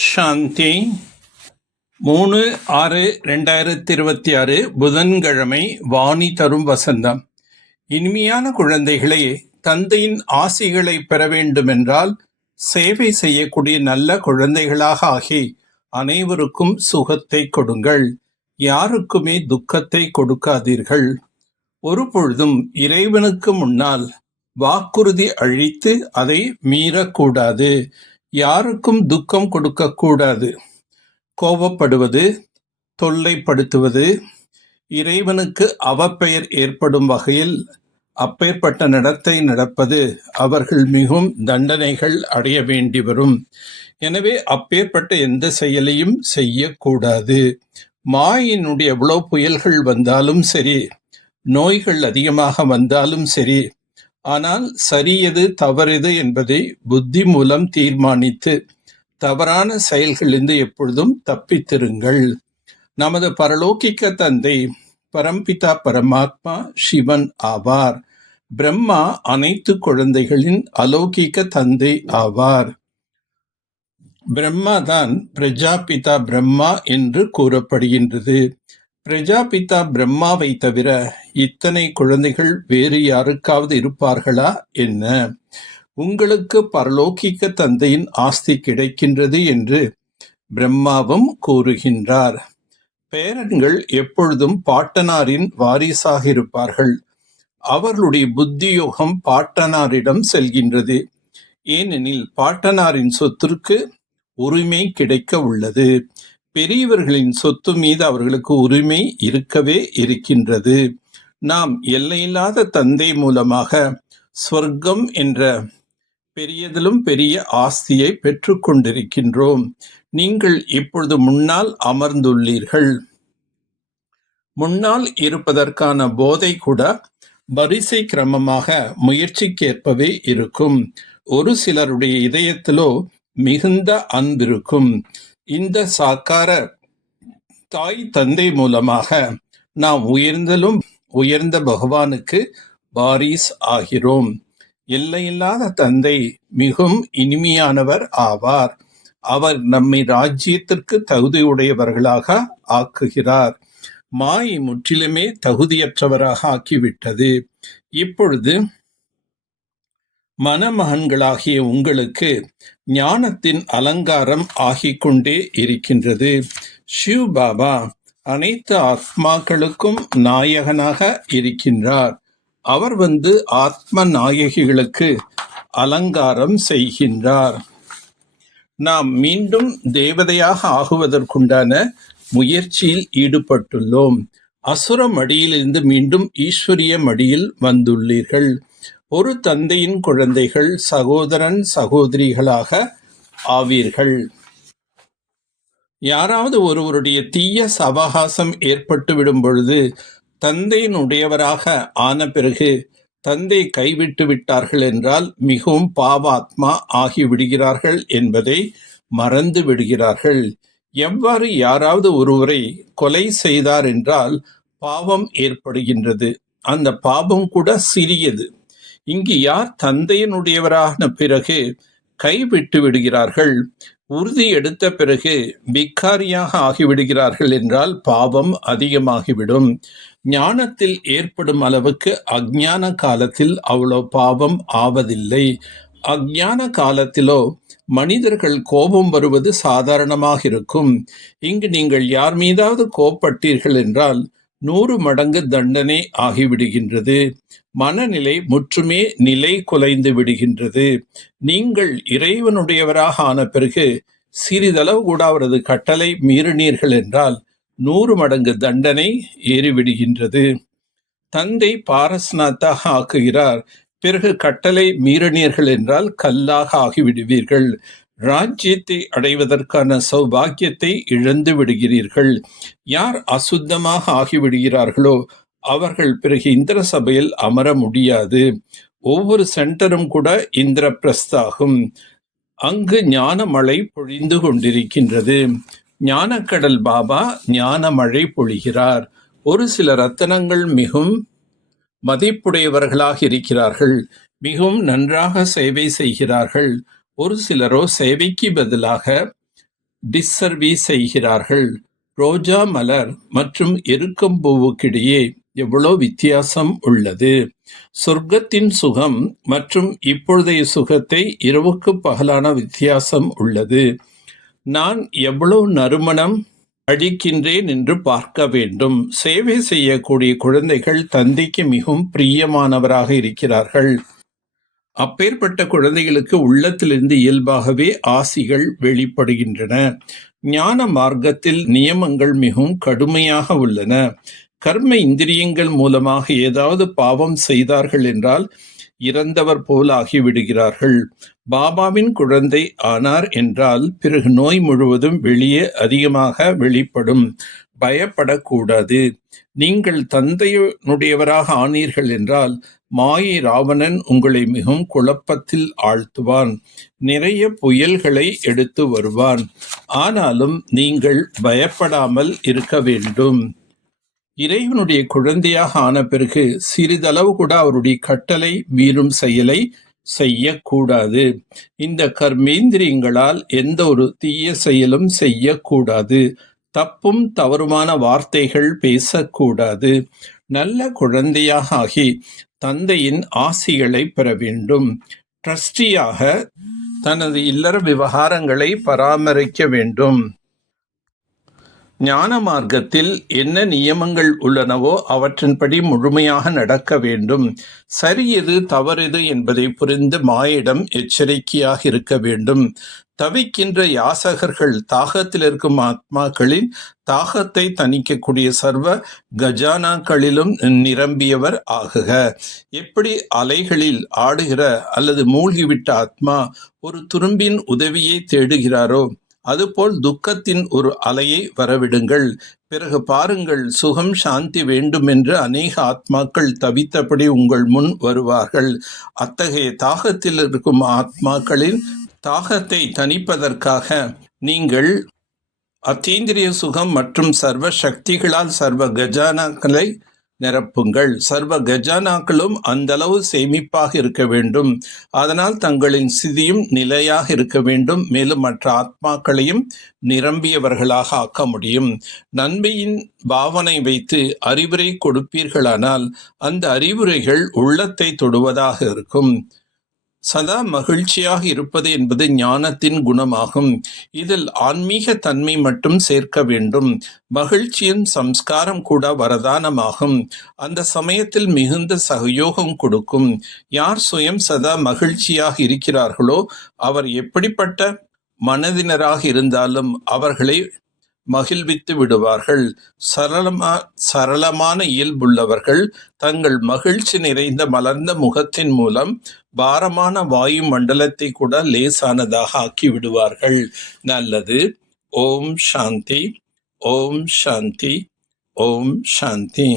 சாந்தி 3/6/2026 புதன்கிழமை. வாணி தரும் வசந்தம். இனிமையான குழந்தைகளே, தந்தையின் ஆசிகளை பெற வேண்டுமென்றால் சேவை செய்யக்கூடிய நல்ல குழந்தைகளாக ஆகி அனைவருக்கும் சுகத்தை கொடுங்கள். யாருக்குமே துக்கத்தை கொடுக்காதீர்கள். ஒரு பொழுதும் இறைவனுக்கு முன்னால் வாக்குறுதி அழித்து அதை மீறக்கூடாது. யாருக்கும் துக்கம் கொடுக்கக்கூடாது. கோபப்படுவது, தொல்லைப்படுத்துவது, இறைவனுக்கு அவப்பெயர் ஏற்படும் வகையில் அப்பேற்பட்ட நடத்தை நடப்பது அவர்கள் மிகவும் தண்டனைகள் அடைய வேண்டி வரும். எனவே அப்பேற்பட்ட எந்த செயலையும் செய்யக்கூடாது. மாயினுடைய எவ்வளோ புயல்கள் வந்தாலும் சரி, நோய்கள் அதிகமாக வந்தாலும் சரி, ஆனால் சரியது தவறுது என்பதை புத்தி மூலம் தீர்மானித்து தவறான செயல்களிலிருந்து எப்பொழுதும் தப்பித்திருங்கள். நமது பரலோகிக்க தந்தை பரம்பிதா பரமாத்மா சிவன் ஆவார். பிரம்மா அனைத்து குழந்தைகளின் அலௌகிக்க தந்தை ஆவார். பிரம்மாதான் பிரஜாபிதா பிரம்மா என்று கூறப்படுகின்றது. பிரஜாபிதா பிரம்மாவை தவிர இத்தனை குழந்தைகள் வேறு யாருக்காவது இருப்பார்களா என்ன? உங்களுக்கு பரலோகிக்க தந்தையின் ஆஸ்தி கிடைக்கின்றது என்று பிரம்மாவும் கூறுகின்றார். பேரன்கள் எப்பொழுதும் பாட்டனாரின் வாரிசாக இருப்பார்கள். அவர்களுடைய புத்தியோகம் பாட்டனாரிடம் செல்கின்றது. ஏனெனில் பாட்டனாரின் சொத்திற்கு உரிமை கிடைக்க உள்ளது. பெரியவர்களின் சொத்து மீது அவர்களுக்கு உரிமை இருக்கவே இருக்கின்றது. நாம் எல்லையில்லாத தந்தை மூலமாக ஸ்வர்க்கம் என்ற பெரியதிலும் பெரிய ஆஸ்தியை பெற்றுக்கொண்டிருக்கின்றோம். நீங்கள் இப்பொழுது முன்னால் அமர்ந்துள்ளீர்கள். முன்னால் இருப்பதற்கான போதை கூட வரிசை கிரமமாக முயற்சிக்கேற்பவே இருக்கும். ஒரு சிலருடைய இதயத்திலோ மிகுந்த அன்பிருக்கும். இந்த சாக்கார தாய் தந்தை மூலமாக நாம் உயர்ந்த பகவானுக்கு வாரிஸ் ஆகிறோம். எல்லையில்லாத தந்தை மிகவும் இனிமையானவர் ஆவார். அவர் நம்மை ராஜ்யத்திற்கு தகுதியுடையவர்களாக ஆக்குகிறார். மாயை முற்றிலுமே தகுதியற்றவராக ஆக்கிவிட்டது. இப்பொழுது மணமகன்களாகிய உங்களுக்கு ஞானத்தின் அலங்காரம் ஆகிக்கொண்டே இருக்கின்றது. சிவ் பாபா அனைத்து ஆத்மாக்களுக்கும் நாயகனாக இருக்கின்றார். அவர் ஆத்ம நாயகிகளுக்கு அலங்காரம் செய்கின்றார். நாம் மீண்டும் தேவதையாக ஆகுவதற்குண்டான முயற்சியில் ஈடுபட்டுள்ளோம். அசுர மடியிலிருந்து மீண்டும் ஈஸ்வரிய மடியில் வந்துள்ளீர்கள். ஒரு தந்தையின் குழந்தைகள் சகோதரன் சகோதரிகளாக ஆவீர்கள். யாராவது ஒருவருடைய தீய சவகாசம் ஏற்பட்டு விடும் பொழுது தந்தையினுடையவராக ஆன பிறகு தந்தை கைவிட்டு விட்டார்கள் என்றால் மிகவும் பாவாத்மா ஆகிவிடுகிறார்கள் என்பதை மறந்து விடுகிறார்கள். எவ்வாறு யாராவது ஒருவரை கொலை செய்தார் என்றால் பாவம் ஏற்படுகின்றது. அந்த பாவம் கூட சிறியது. இங்கு யார் தந்தையினுடையவரான பிறகு கைவிட்டு விடுகிறார்கள், உறுதி எடுத்த பிறகு பிக்காரியாக ஆகிவிடுகிறார்கள் என்றால் பாவம் அதிகமாகிவிடும். ஞானத்தில் ஏற்படும் அளவுக்கு அஞ்ஞான காலத்தில் அவ்வளோ பாவம் ஆவதில்லை. அஞ்ஞான காலத்திலோ மனிதர்கள் கோபம் வருவது சாதாரணமாக இருக்கும். இங்கு நீங்கள் யார் மீதாவது கோபப்பட்டீர்கள் என்றால் 100 மடங்கு தண்டனை ஆகிவிடுகின்றது. மனநிலை முற்றுமே நிலை குலைந்து விடுகின்றது. நீங்கள் இறைவனுடையவராக ஆன பிறகு சிறிதளவு கூட அவரது கட்டளை மீறினீர்கள் என்றால் 100 மடங்கு தண்டனை ஏறிவிடுகின்றது. தந்தை பாரஸ்நாத்தாக ஆக்குகிறார். பிறகு கட்டளை மீறினீர்கள் என்றால் கல்லாக ஆகிவிடுவீர்கள். ராஜ்யத்தை அடைவதற்கான சௌபாக்கியத்தை இழந்து விடுகிறீர்கள். யார் அசுத்தமாக ஆகிவிடுகிறார்களோ அவர்கள் பிறகு இந்திர சபையில் அமர முடியாது. ஒவ்வொரு சென்டரும் கூட இந்திர பிரஸ்தாகும். அங்கு ஞான மழை பொழிந்து கொண்டிருக்கின்றது. ஞானக்கடல் பாபா ஞான மழை பொழிகிறார். ஒரு சில ரத்தனங்கள் மிகவும் மதிப்புடையவர்களாக இருக்கிறார்கள். மிகவும் நன்றாக சேவை செய்கிறார்கள். ஒரு சிலரோ சேவைக்கு பதிலாக டிஸ்சர்வீஸ் செய்கிறார்கள். ரோஜா மலர் மற்றும் எருக்கம்பூவுக்கிடையே எவ்வளோ வித்தியாசம் உள்ளது! சொர்க்கத்தின் சுகம் மற்றும் இப்பொழுதைய சுகத்தை இரவுக்கு பகலான வித்தியாசம் உள்ளது. நான் எவ்வளவு நறுமணம் அடிக்கின்றேன் என்று பார்க்க வேண்டும். சேவை செய்யக்கூடிய குழந்தைகள் தந்தைக்கு மிகவும் பிரியமானவராக இருக்கிறார்கள். அப்பேற்பட்ட குழந்தைகளுக்கு உள்ளத்திலிருந்து இயல்பாகவே ஆசிகள் வெளிப்படுகின்றன. ஞான மார்க்கத்தில் நியமங்கள் மிகவும் கடுமையாக உள்ளன. கர்ம இந்திரியங்கள் மூலமாக ஏதாவது பாவம் செய்தார்கள் என்றால் இறந்தவர் போல் ஆகிவிடுகிறார்கள். பாபாவின் குழந்தை ஆனார் என்றால் பிறகு நோய் முழுவதும் வெளியே அதிகமாக வெளிப்படும். பயப்படக்கூடாது. நீங்கள் தந்தையினுடையவராக ஆனீர்கள் என்றால் மாயை ராவணன் உங்களை மிகவும் குழப்பத்தில் ஆழ்த்துவான். நிறைய புயல்களை எடுத்து வருவான். ஆனாலும் நீங்கள் பயப்படாமல் இருக்க வேண்டும். இறைவனுடைய குழந்தையாக ஆன பிறகு சிறிதளவு கூட அவருடைய கட்டளை மீறும் செயலை செய்யக்கூடாது. இந்த கர்மேந்திரியங்களால் எந்த ஒரு தீய செயலும் செய்யக்கூடாது. தப்பும் தவறுமான வார்த்தைகள் பேசக்கூடாது. நல்ல குழந்தையாக ஆகி தந்தையின் ஆசிகளை பெற வேண்டும். ட்ரஸ்டியாக தனது இல்லற விவகாரங்களை பராமரிக்க வேண்டும். ஞான மார்க்கத்தில் என்ன நியமங்கள் உள்ளனவோ அவற்றின்படி முழுமையாக நடக்க வேண்டும். சரி எது தவறெது என்பதை புரிந்து மாயிடம் எச்சரிக்கையாக இருக்க வேண்டும். தவிக்கின்ற யாசகர்கள் தாகத்தில் இருக்கும் ஆத்மாக்களின் தாகத்தை தணிக்கக்கூடிய சர்வ கஜானாக்களிலும் நிரம்பியவர் ஆகுக. எப்படி அலைகளில் ஆடுகிற அல்லது மூழ்கிவிட்ட ஆத்மா ஒரு துரும்பின் உதவியை தேடுகிறாரோ அதுபோல் துக்கத்தின் ஒரு அலையை வரவிடுங்கள். பிறகு பாருங்கள், சுகம் சாந்தி வேண்டுமென்று அநேக ஆத்மாக்கள் தவித்தபடி உங்கள் முன் வருவார்கள். அத்தகைய தாகத்தில் இருக்கும் ஆத்மாக்களின் தாகத்தை தணிப்பதற்காக நீங்கள் அத்தீந்திரிய சுகம் மற்றும் சர்வ சக்திகளால் சர்வ கஜானாக்களை நிரப்புங்கள். சர்வ கஜானாக்களும் அந்த அளவு சேமிப்பாக இருக்க வேண்டும். அதனால் தங்களின் சிதியும் நிலையாக இருக்க வேண்டும். மேலும் மற்ற ஆத்மாக்களையும் நிரம்பியவர்களாக ஆக்க முடியும். நன்மையின் பாவனை வைத்து அறிவுரை கொடுப்பீர்களானால் அந்த அறிவுரைகள் உள்ளத்தை தொடுவதாக இருக்கும். சதா மகிழ்ச்சியாக இருப்பது என்பது ஞானத்தின் குணமாகும். இதில் ஆன்மீக தன்மை மட்டும் சேர்க்க வேண்டும். மகிழ்ச்சியின் சம்ஸ்காரம் கூட வரதானமாகும். அந்த சமயத்தில் மிகுந்த சகயோகம் கொடுக்கும். யார் சுயம் சதா மகிழ்ச்சியாக இருக்கிறார்களோ அவர் எப்படிப்பட்ட மனதினராக இருந்தாலும் அவர்களை மகிழ்வித்து விடுவார்கள். சரளமான இயல்புள்ளவர்கள் தங்கள் மகிழ்ச்சி நிறைந்த மலர்ந்த முகத்தின் மூலம் பாரமான வாயு மண்டலத்தை கூட லேசானதாக ஆக்கி விடுவார்கள். நல்லது. ஓம் சாந்தி. ஓம் சாந்தி. ஓம் சாந்தி.